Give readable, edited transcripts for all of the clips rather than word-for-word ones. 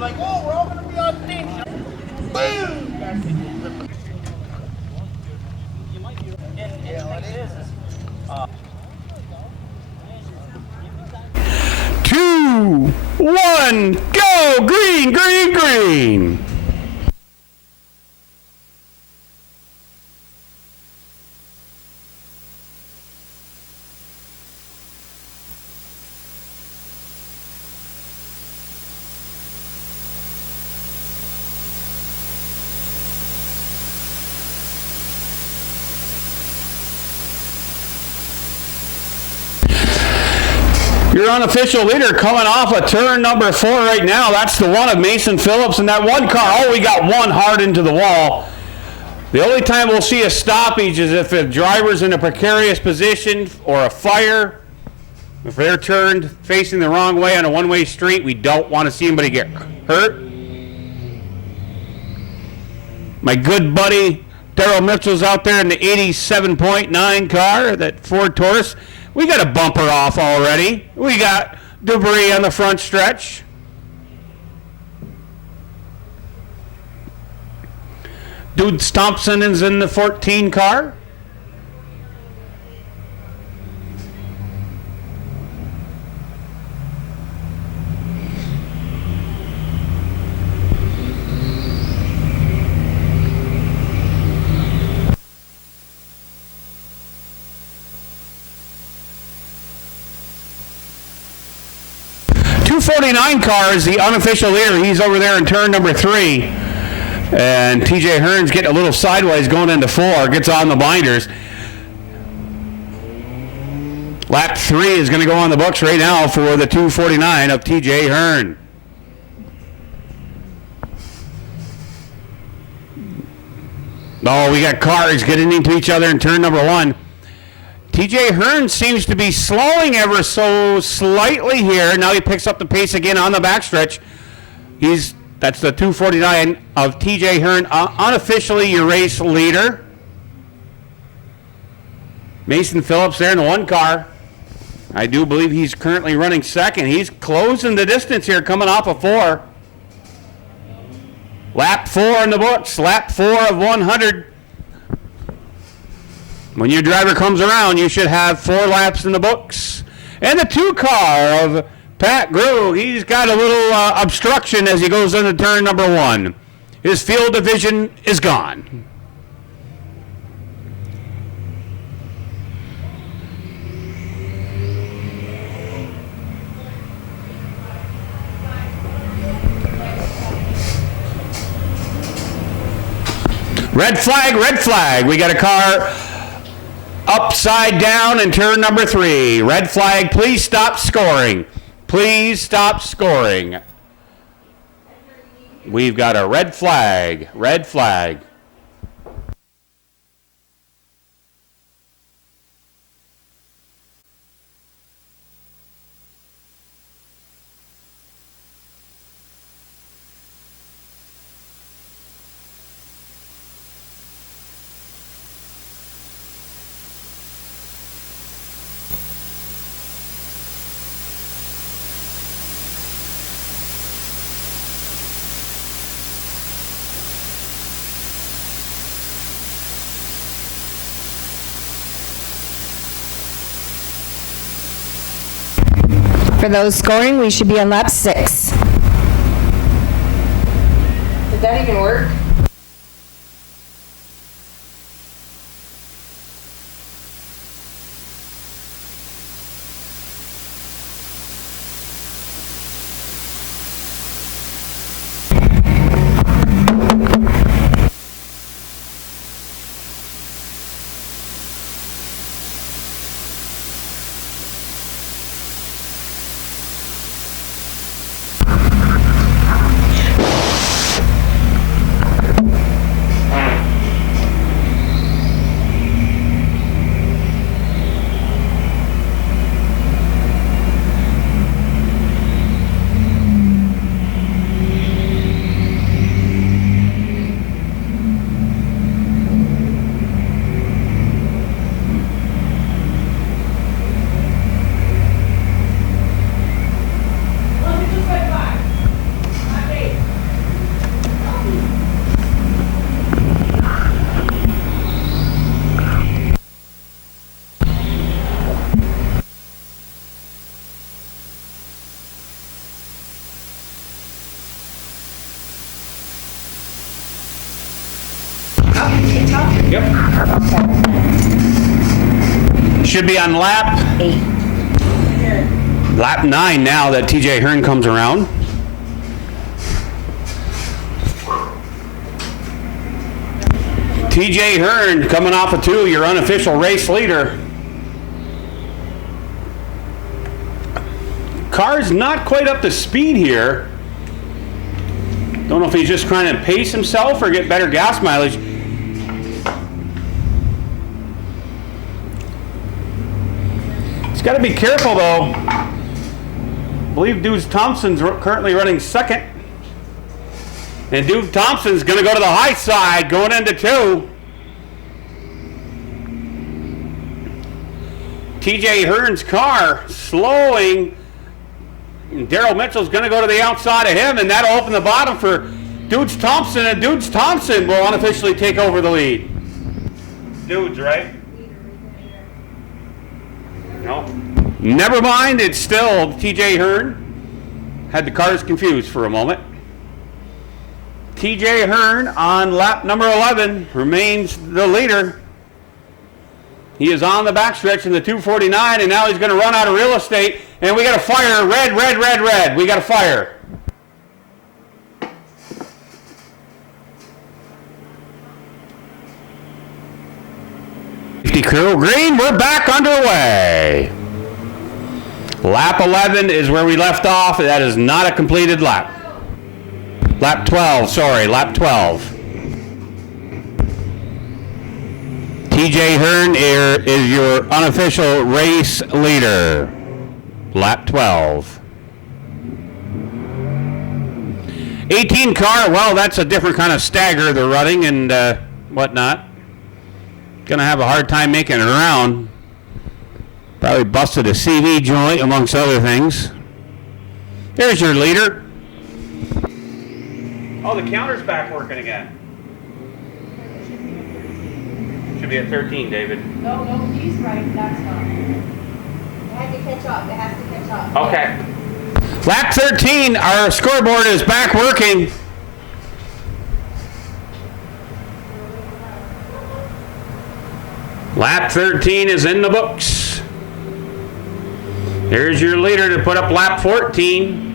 like, oh, we're all going to be on stage. Boom! Two, one, go! Green, green, green! Your unofficial leader coming off of turn number 4 right now. That's the one of Mason Phillips in that one car. Oh, we got one hard into the wall. The only time we'll see a stoppage is if a driver's in a precarious position or a fire. If they're turned facing the wrong way on a one-way street, we don't want to see anybody get hurt. My good buddy Daryl Mitchell's out there in the 87.9 car, that Ford Taurus. We got a bumper off already. We got debris on the front stretch. Dude Thompson is in the 14 car. .249 car is the unofficial leader. He's over there in turn number 3. And TJ Hearn's getting a little sideways going into 4. Gets on the binders. Lap 3 is going to go on the books right now for the .249 of TJ Hearn. Oh, we got cars getting into each other in turn number 1. TJ Hearn seems to be slowing ever so slightly here. Now he picks up the pace again on the backstretch. That's the .249 of TJ Hearn, unofficially your race leader. Mason Phillips there in the 1 car. I do believe he's currently running second. He's closing the distance here, coming off of 4. Lap 4 in the books. Lap 4 of 100. When your driver comes around, you should have 4 laps in the books. And the 2 car of Pat Grew, he's got a little obstruction as he goes into turn number 1. His field division is gone. Red flag, red flag. We got a car upside down in turn number 3. Red flag, please stop scoring. Please stop scoring. We've got a red flag. Red flag. For those scoring, we should be on lap 6. Did that even work? Yep. Should be on lap 9 now that TJ Hearn comes around. TJ Hearn coming off of 2, your unofficial race leader. Car's not quite up to speed here. Don't know if he's just trying to pace himself or get better gas mileage. He's got to be careful though. I believe Dude Thompson's currently running second. And Dude Thompson's going to go to the high side going into 2. TJ Hearn's car slowing. Daryl Mitchell's going to go to the outside of him, and that'll open the bottom for Dudes Thompson, and Dudes Thompson will unofficially take over the lead. Dudes, right? No. Never mind, it's still TJ Hearn. Had the cars confused for a moment. TJ Hearn on lap number 11 remains the leader. He is on the backstretch in the 249, and now he's going to run out of real estate. And we got a fire. Red, red, red, red. We got a fire. Safety crew green. We're back underway. Lap 11 is where we left off. That is not a completed lap. Lap 12. Sorry, lap 12. TJ Hearn is your unofficial race leader. Lap 12. 18 car, well, that's a different kind of stagger they're running and whatnot. Gonna have a hard time making it around. Probably busted a CV joint amongst other things. There's your leader. Oh, the counter's back working again. Should be at 13, David. No, he's right. That's not. It has to catch up. It has to catch up. Okay. Lap 13, our scoreboard is back working. Lap 13 is in the books. There's your leader to put up lap 14.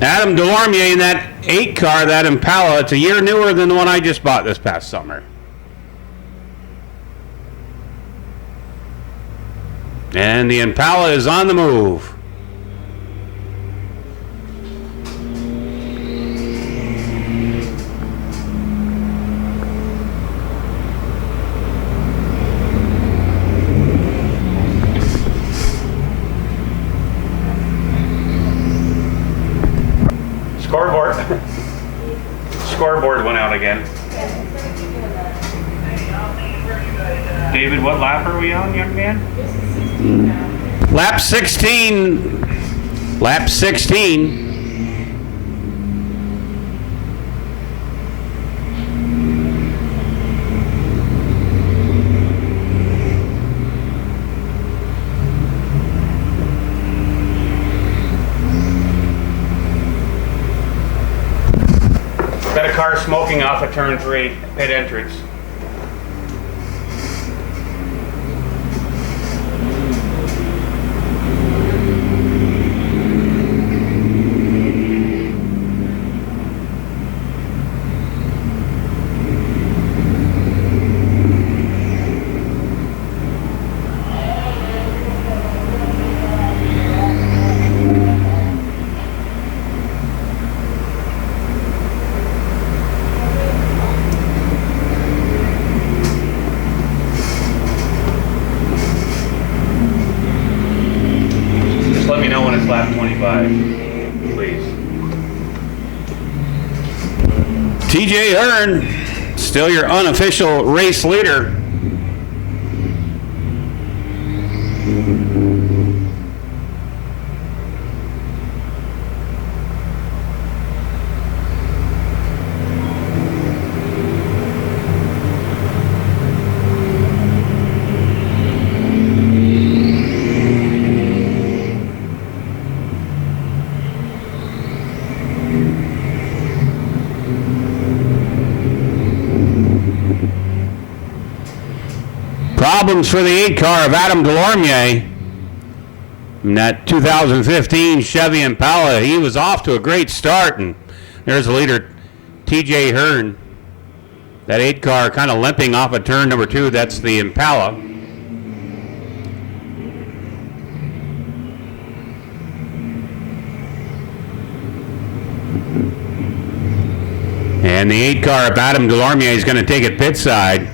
Adam Delormier in that 8 car, that Impala, it's a year newer than the one I just bought this past summer. And the Impala is on the move. Scoreboard went out again. David, what lap are we on, young man? Lap 16. Lap 16. Got a car smoking off of turn 3, pit entrance. Lap 25, please. TJ Hearn, still your unofficial race leader. Problems for the 8 car of Adam Delormier in that 2015 Chevy Impala. He was off to a great start, and there's the leader, TJ Hearn. That 8 car kind of limping off of turn number 2. That's the Impala. And the 8 car of Adam Delormier is going to take it pit side.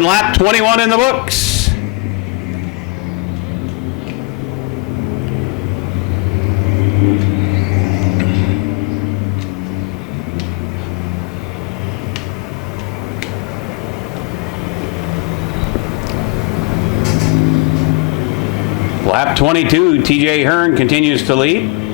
Lap 21 in the books. Lap 22, TJ Hearn continues to lead.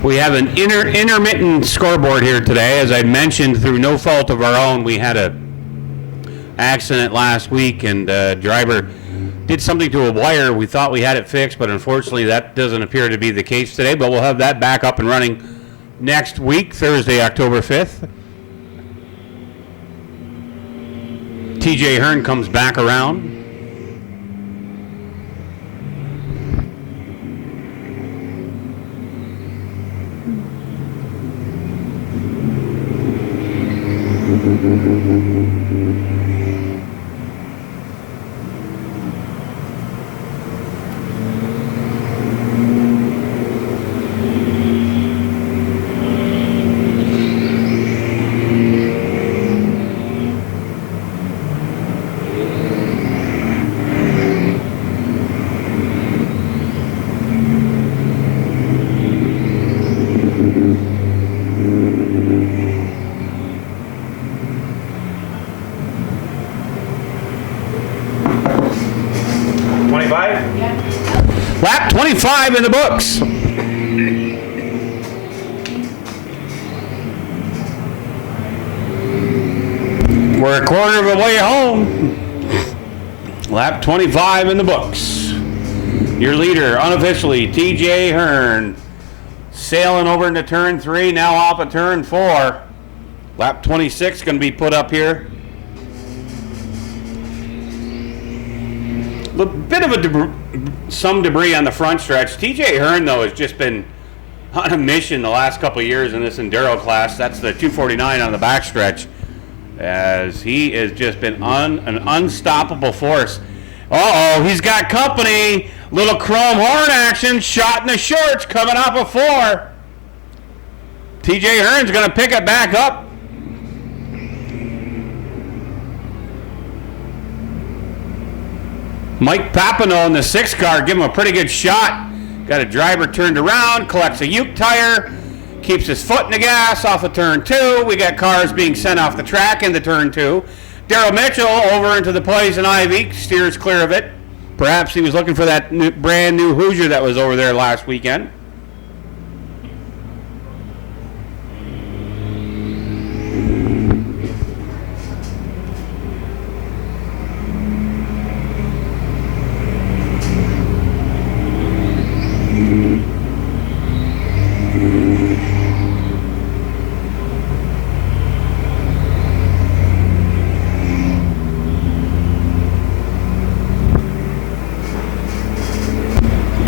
We have an intermittent scoreboard here today. As I mentioned, through no fault of our own, we had a accident last week, and the driver did something to a wire. We thought we had it fixed, but unfortunately that doesn't appear to be the case today, but we'll have that back up and running next week, Thursday, October 5th. TJ Hearn comes back around. Lap 25 in the books. We're a quarter of the way home. Lap 25 in the books. Your leader, unofficially, TJ Hearn, sailing over into turn 3, now off of turn 4. Lap 26 going to be put up here. A bit of some debris on the front stretch. TJ Hearn, though, has just been on a mission the last couple of years in this Enduro class. That's the 249 on the back stretch, as he has just been an unstoppable force. Uh-oh, he's got company. Little chrome horn action, shot in the shorts, coming off of 4. TJ Hearn's going to pick it back up. Mike Papineau in the 6 car, give him a pretty good shot. Got a driver turned around, collects a Uke tire, keeps his foot in the gas off of turn 2. We got cars being sent off the track into turn 2. Daryl Mitchell over into the Poison Ivy, steers clear of it. Perhaps he was looking for that brand new Hoosier that was over there last weekend.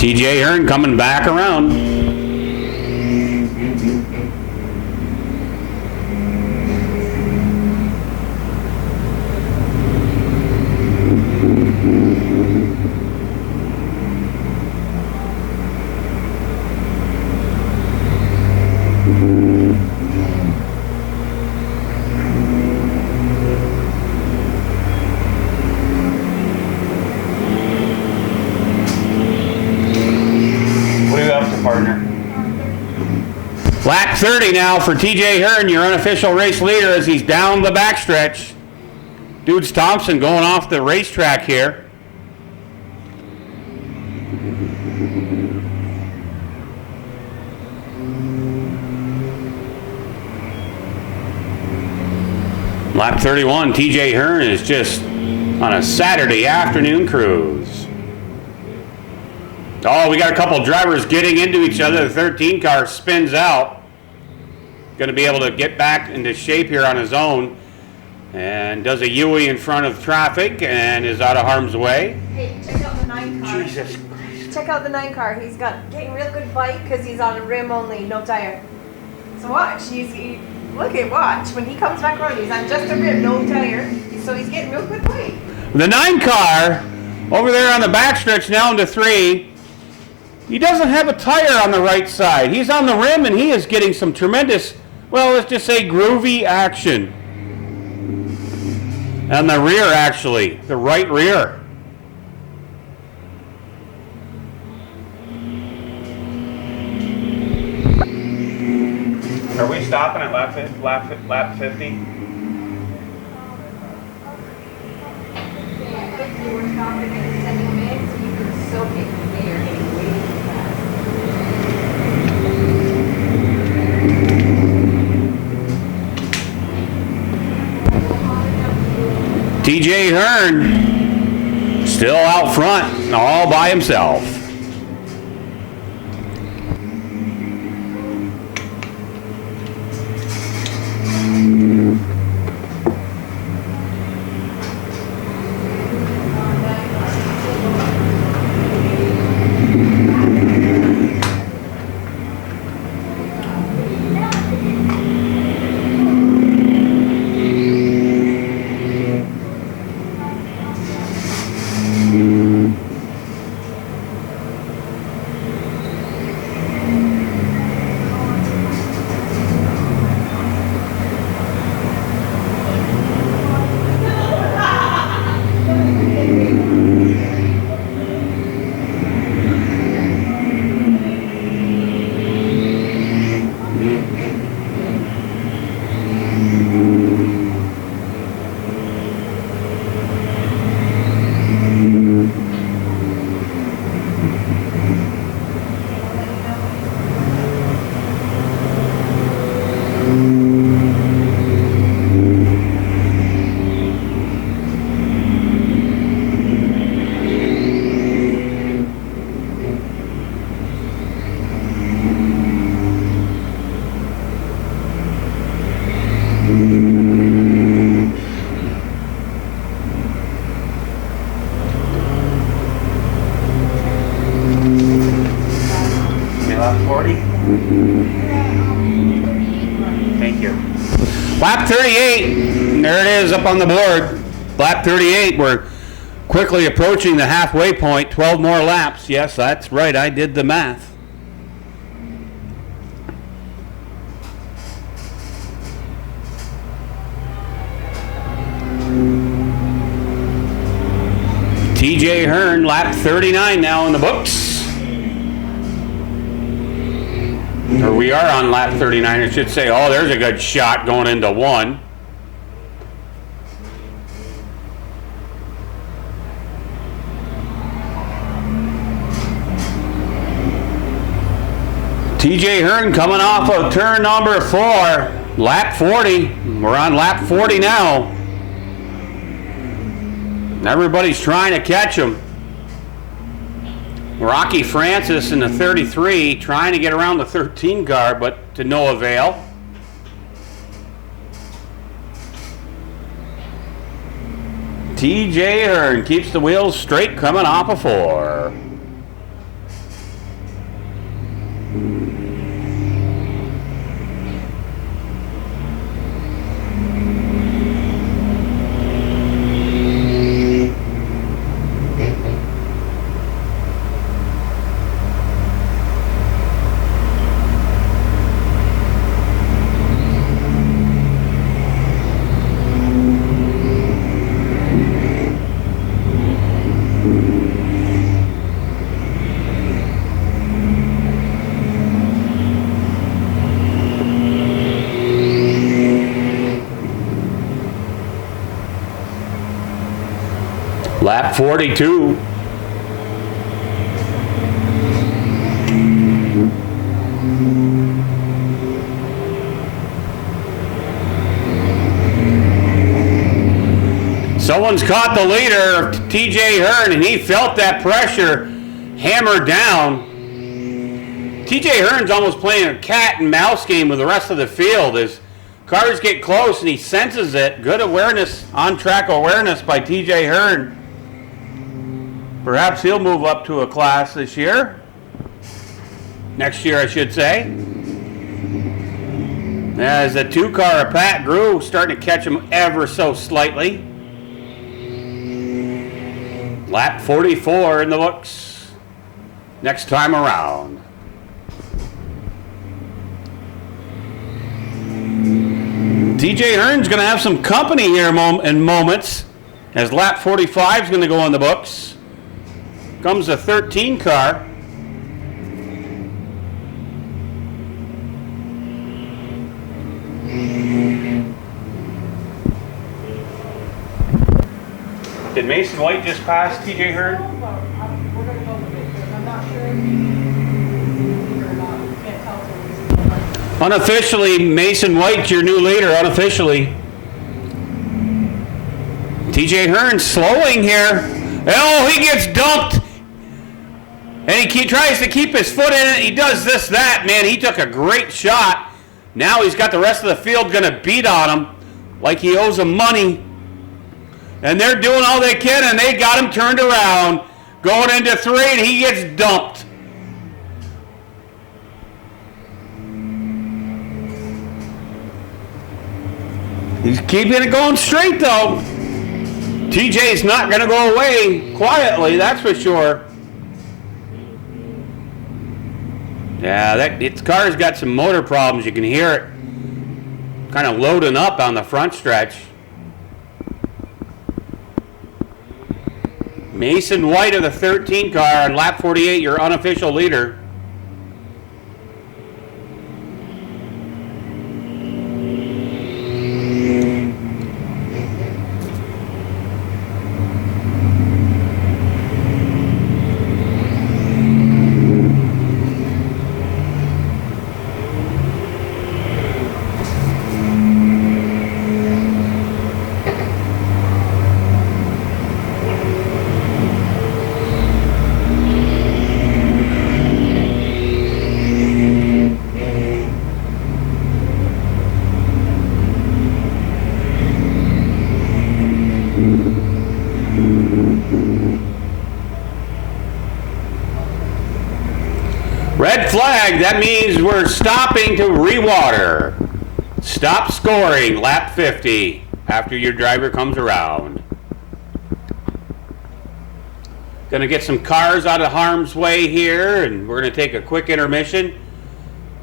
TJ Hearn coming back around. Lap 30 now for TJ Hearn, your unofficial race leader, as he's down the backstretch. Dudes Thompson going off the racetrack here. Lap 31, TJ Hearn is just on a Saturday afternoon cruise. Oh, we got a couple drivers getting into each other. The 13 car spins out. Going to be able to get back into shape here on his own. And does a Yui in front of traffic and is out of harm's way. Hey, check out the 9 car. Jesus Christ. Check out the 9 car. He's getting real good bike because he's on a rim only, no tire. So watch. Watch. When he comes back around, he's on just a rim, no tire. So he's getting real good bike. The 9 car over there on the backstretch now into 3. He doesn't have a tire on the right side. He's on the rim and he is getting some tremendous, well, let's just say groovy action. And the rear, actually, the right rear. Are we stopping at lap 50? We're stopping and sending him in so you can soak it. You're getting way too fast. TJ Hearn still out front, all by himself. Thank you. Lap 38, there it is up on the board. Lap 38, we're quickly approaching the halfway point, 12 more laps. Yes, that's right, I did the math. TJ Hearn, lap 39 now in the books. Or we are on lap 39, I should say. Oh, there's a good shot going into 1. TJ Hearn coming off of turn number 4, lap 40. We're on lap 40 now. Everybody's trying to catch him. Rocky Francis in the 33 trying to get around the 13 car, but to no avail. TJ Hearn keeps the wheels straight coming off of 4. Lap 42. Someone's caught the leader, TJ Hearn, and he felt that pressure hammer down. TJ Hearn's almost playing a cat and mouse game with the rest of the field as cars get close and he senses it. Good awareness, on-track awareness by TJ Hearn. Perhaps he'll move up to a class this year. Next year, I should say. As the 2-car of Pat Grew starting to catch him ever so slightly. Lap 44 in the books. Next time around. TJ Hearn's going to have some company here in moments as lap 45 is going to go in the books. Comes the 13 car. Did Mason White just pass TJ Hearn? We're going to go with it, because I'm not sure if he or not. Can't tell till he's Unofficially, Mason White, your new leader, unofficially. TJ Hearn slowing here. Oh, he gets dumped. And he tries to keep his foot in it. He does this, that. Man, he took a great shot. Now he's got the rest of the field going to beat on him like he owes them money. And they're doing all they can, and they got him turned around. Going into 3, and he gets dumped. He's keeping it going straight, though. TJ's not going to go away quietly, that's for sure. Yeah, its car's got some motor problems. You can hear it kind of loading up on the front stretch. Mason White of the 13 car on lap 48, your unofficial leader. Red flag, that means we're stopping to rewater. Stop scoring, lap 50, after your driver comes around. Gonna get some cars out of harm's way here, and we're gonna take a quick intermission,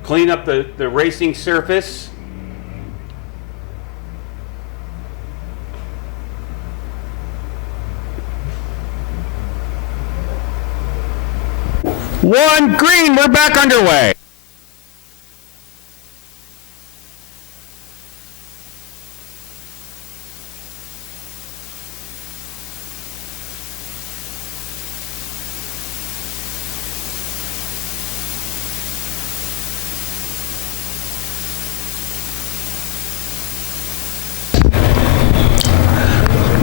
clean up the racing surface. One green, we're back underway.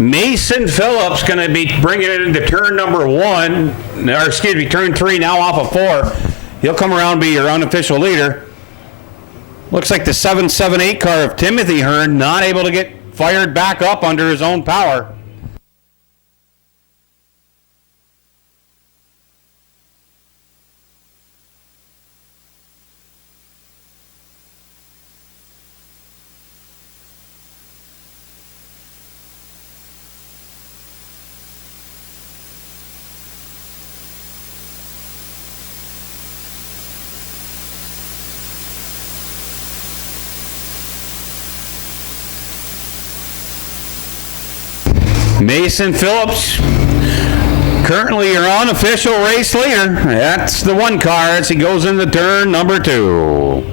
Mason Phillips going to be bringing it into turn number 1, or excuse me, turn 3 now off of 4. He'll come around and be your unofficial leader. Looks like the 778 car of Timothy Hearn not able to get fired back up under his own power. Mason Phillips, currently your unofficial race leader. That's the 1 car as he goes into turn number 2.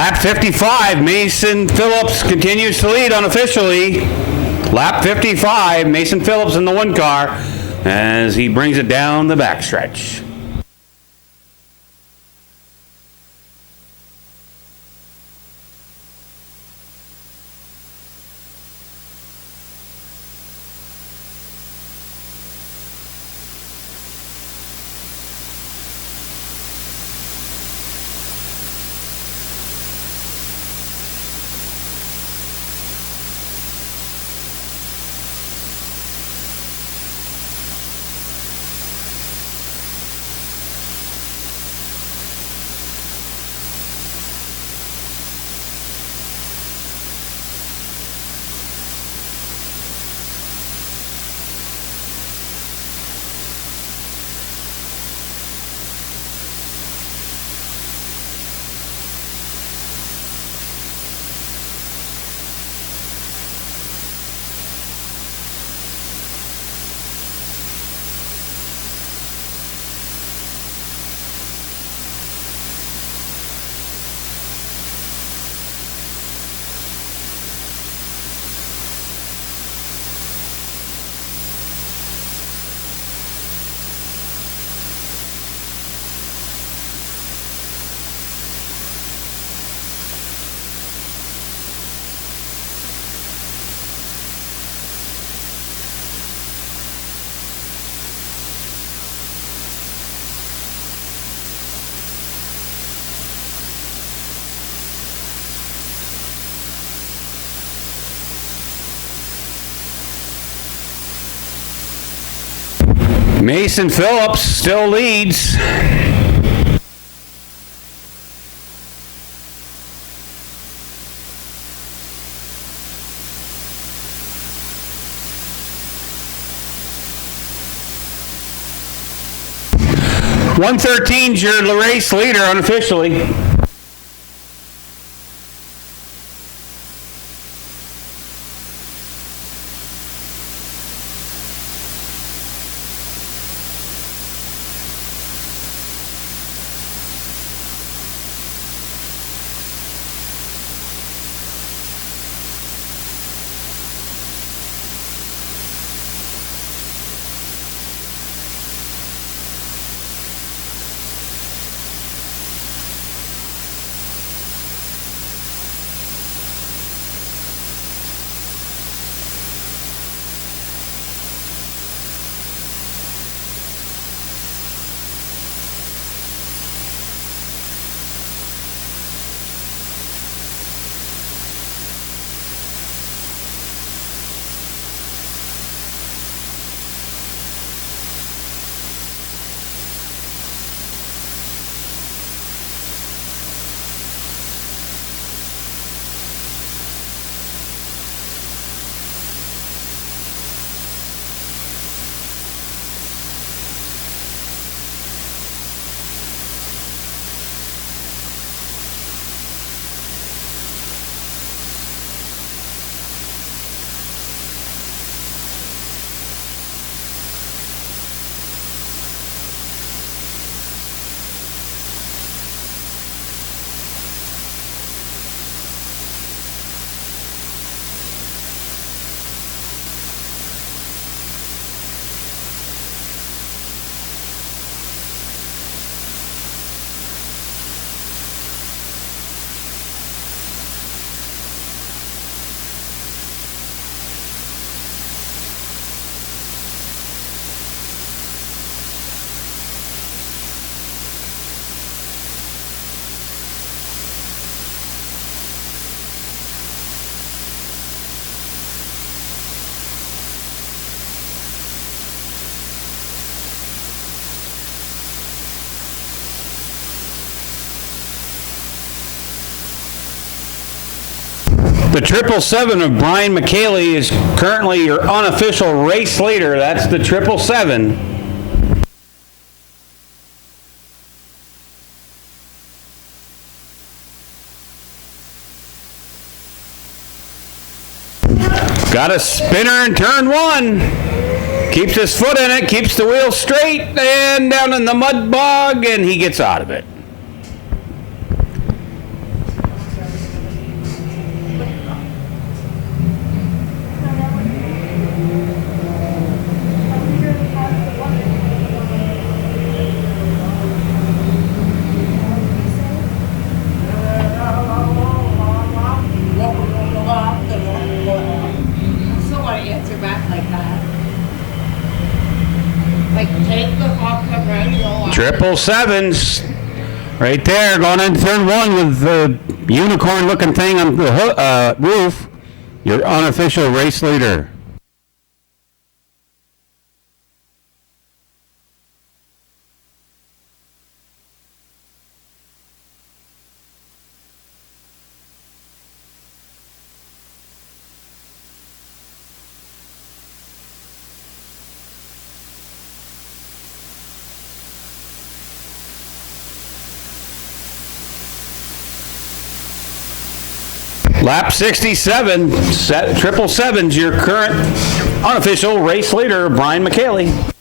Lap 55, Mason Phillips continues to lead unofficially. Lap 55, Mason Phillips in the one car as he brings it down the backstretch. Mason Phillips still leads. .113's your race leader unofficially. The 777 of Brian McKaylee is currently your unofficial race leader. That's the 777. Got a spinner in turn one. Keeps his foot in it, keeps the wheel straight, and down in the mud bog, and he gets out of it. 777s right there, going into turn one with the unicorn-looking thing on the roof. Your unofficial race leader. Lap 67, 777's your current unofficial race leader, Brian McKaylee.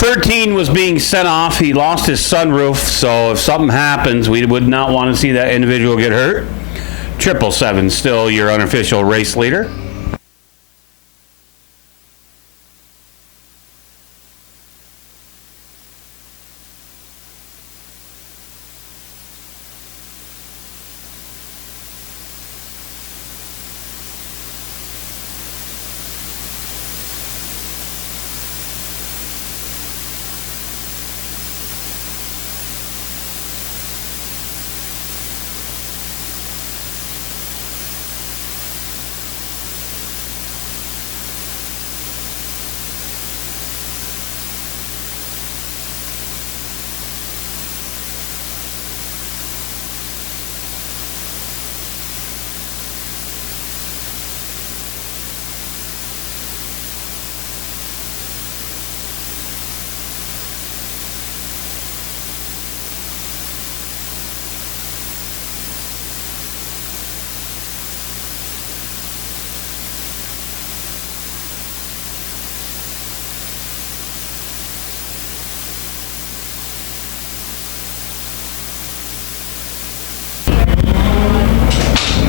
$13 was being sent off. He lost his sunroof, so if something happens, we would not want to see that individual get hurt. 777 still your unofficial race leader.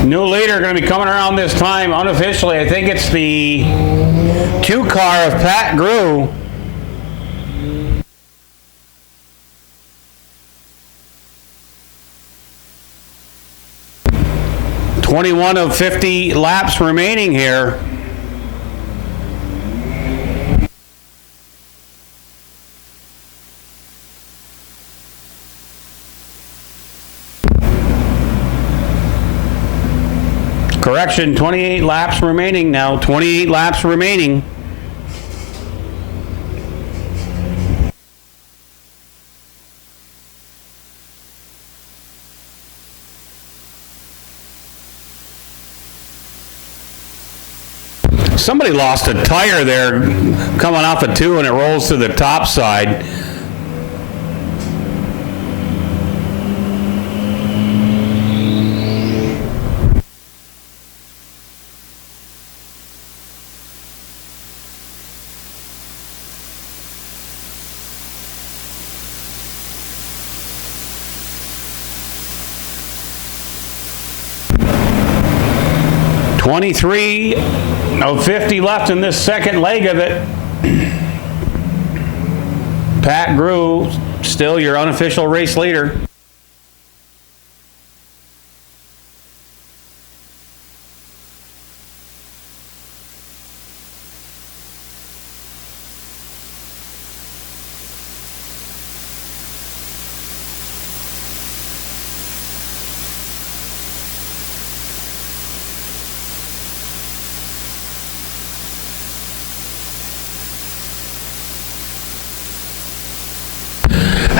New leader going to be coming around this time unofficially. I think it's the 2 car of Pat Grew. $21 of 50 laps remaining here. Correction, 28 laps remaining now. 28 laps remaining. Somebody lost a tire there coming off a 2 and it rolls to the top side. $23 of 50 left in this second leg of it. Pat Grew, still your unofficial race leader.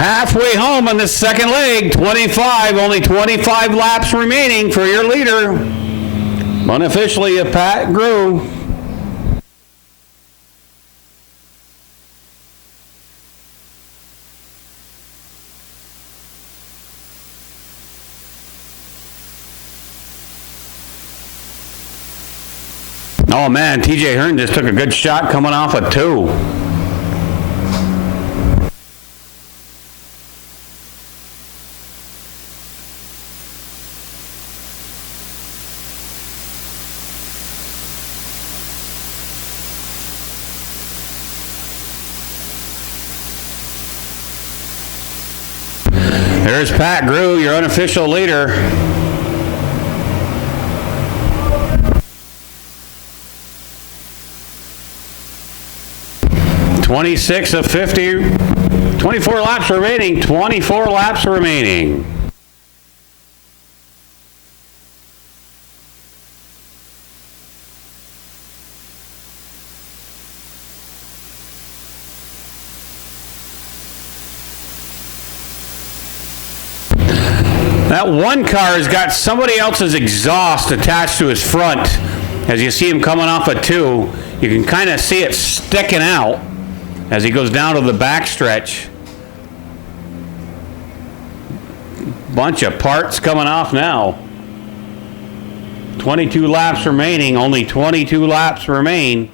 Halfway home on this second leg, 25, only 25 laps remaining for your leader. Unofficially, a Pat Grew. Oh man, TJ Hearn just took a good shot coming off a 2. There's Pat Grew, your unofficial leader. 26 of 50, 24 laps remaining, 24 laps remaining. That one car has got somebody else's exhaust attached to his front. As you see him coming off a 2, you can kind of see it sticking out as he goes down to the backstretch. Bunch of parts coming off now. 22 laps remaining, only 22 laps remain.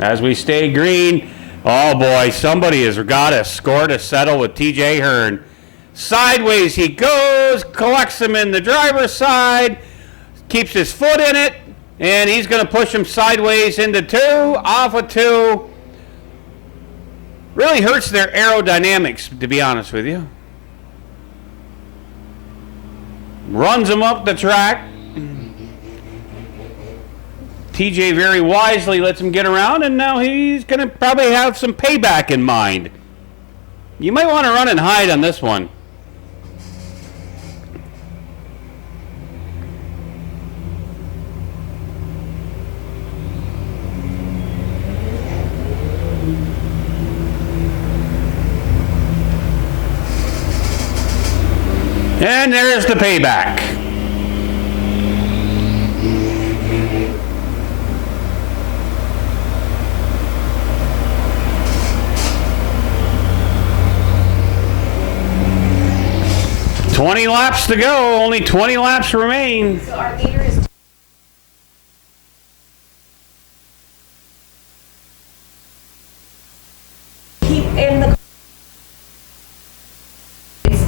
As we stay green, oh boy, somebody has got a score to settle with TJ Hearn. Sideways he goes, collects him in the driver's side, keeps his foot in it, and he's going to push him sideways into 2, off a 2. Really hurts their aerodynamics, to be honest with you. Runs him up the track. TJ very wisely lets him get around, and now he's going to probably have some payback in mind. You might want to run and hide on this one. And there's the payback. $20 laps to go. Only 20 laps remain. So our leader is keep in the.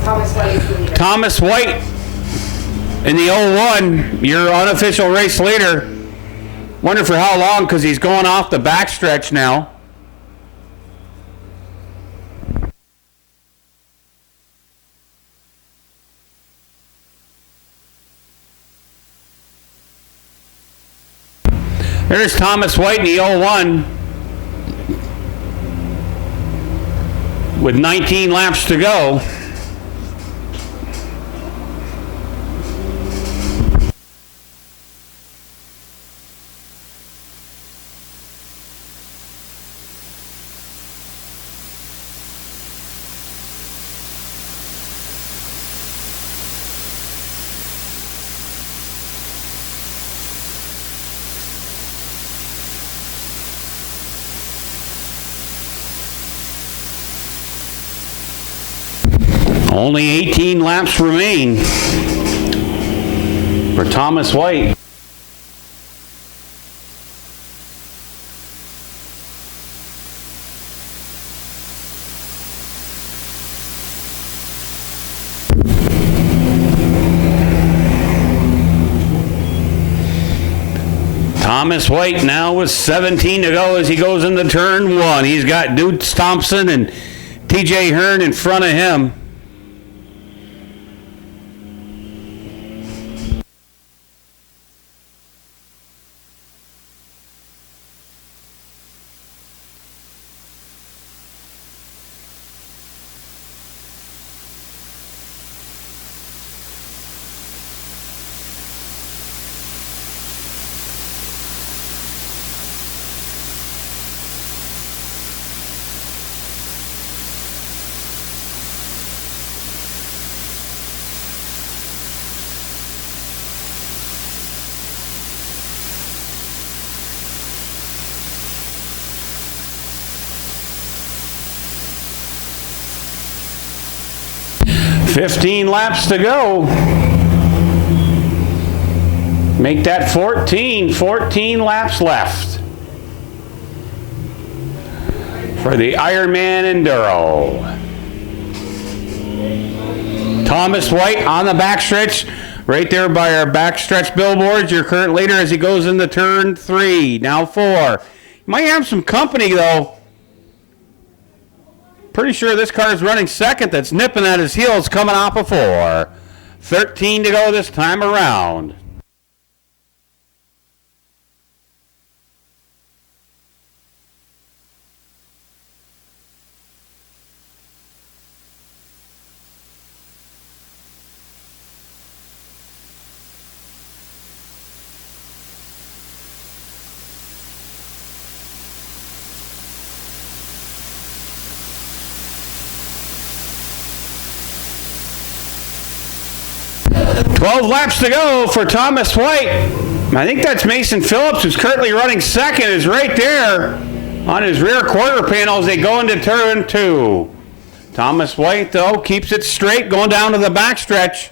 Thomas White is the leader. Thomas White in the 01, your unofficial race leader. Wonder for how long, because he's going off the backstretch now. There's Thomas White in the 01 with 19 laps to go. Only 18 laps remain for Thomas White. Thomas White now with 17 to go as he goes into turn 1. He's got Dukes Thompson and TJ Hearn in front of him. 15 laps to go. Make that 14. 14 laps left for the Ironman Enduro. Thomas White on the backstretch, right there by our backstretch billboards. Your current leader as he goes into turn 3, now 4. Might have some company though. Pretty sure this car is running second. That's nipping at his heels, coming off a 4. 13 to go this time around. Twelve laps to go for Thomas White. I think that's Mason Phillips, who's currently running second, is right there on his rear quarter panel as they go into turn 2. Thomas White, though, keeps it straight going down to the backstretch.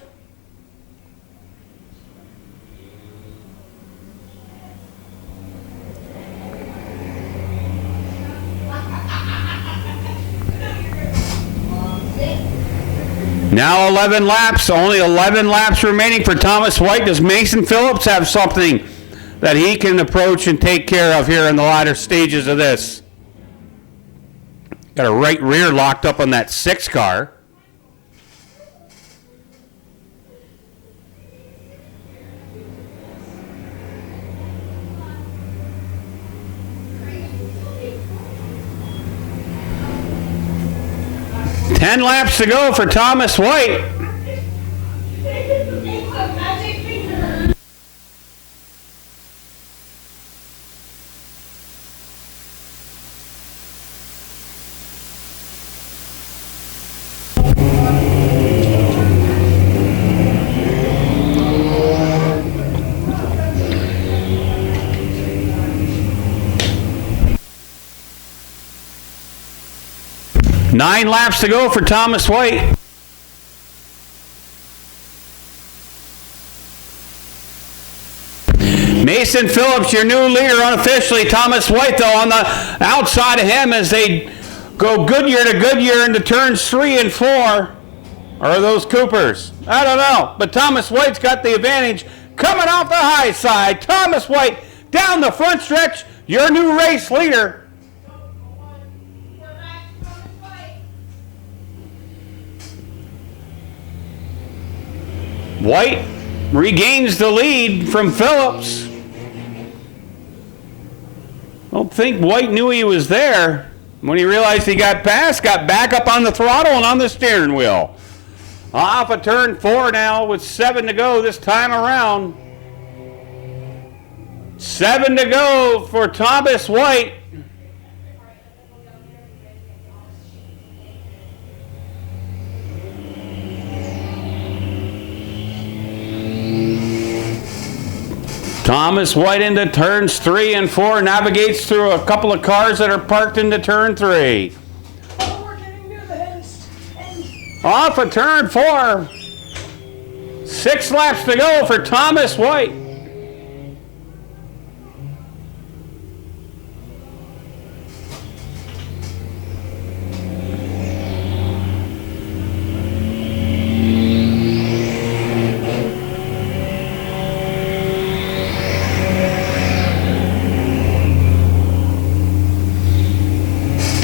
Now 11 laps, only 11 laps remaining for Thomas White. Does Mason Phillips have something that he can approach and take care of here in the latter stages of this? Got a right rear locked up on that 6 car. Ten laps to go for Thomas White. Nine laps to go for Thomas White. Mason Phillips, your new leader unofficially. Thomas White, though, on the outside of him as they go Goodyear to Goodyear into turns 3 and 4. Or are those Coopers? I don't know. But Thomas White's got the advantage coming off the high side. Thomas White down the front stretch, your new race leader. White regains the lead from Phillips. I don't think White knew he was there. When he realized he got past, got back up on the throttle and on the steering wheel. Off of turn 4 now with 7 to go this time around. 7 to go for Thomas White. Thomas White into turns 3 and 4, navigates through a couple of cars that are parked into turn 3. Oh, we're getting near the end. Off of turn 4. 6 laps to go for Thomas White.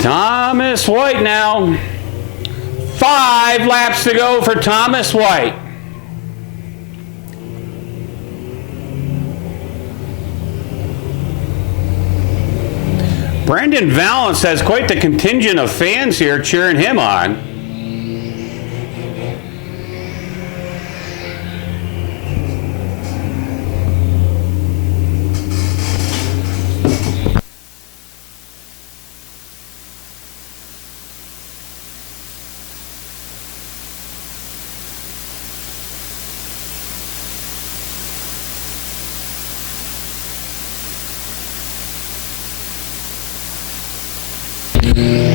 Thomas White now. 5 laps to go for Thomas White. Brandon Valance has quite the contingent of fans here cheering him on.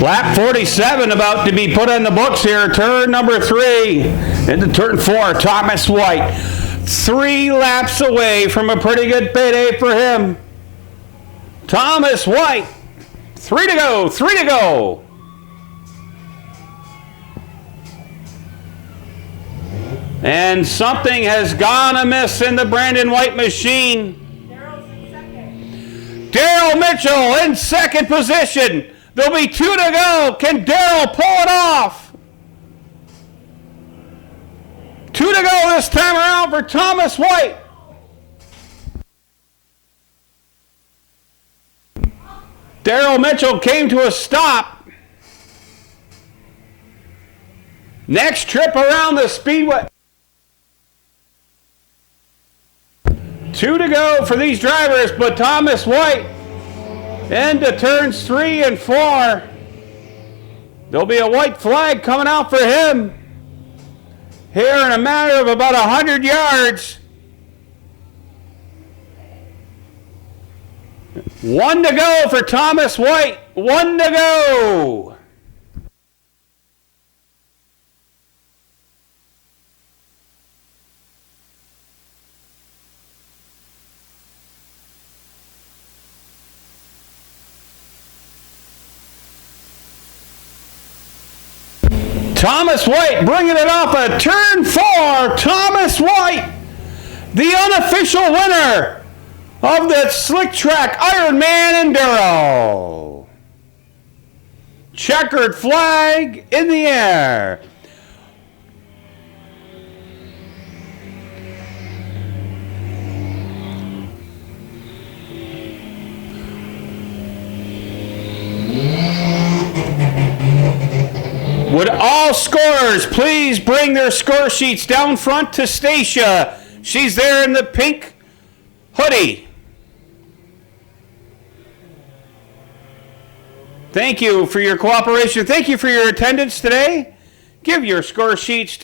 Lap 47 about to be put on the books here. Turn number 3 into turn 4. Thomas White 3 laps away from a pretty good payday for him. Thomas White, 3 to go, 3 to go. And something has gone amiss in the Brandon White machine. Daryl Mitchell in second position. There'll be 2 to go. Can Daryl pull it off? 2 to go this time around for Thomas White. Daryl Mitchell came to a stop. Next trip around the speedway. 2 to go for these drivers, but Thomas White into turns 3 and 4. There'll be a white flag coming out for him here in a matter of about 100 yards. 1 to go for Thomas White. 1 to go. Thomas White bringing it off at turn 4. Thomas White, the unofficial winner of the Slick Track Ironman Enduro. Checkered flag in the air. Would all scorers please bring their score sheets down front to Stacia? She's there in the pink hoodie. Thank you for your cooperation. Thank you for your attendance today. Give your score sheets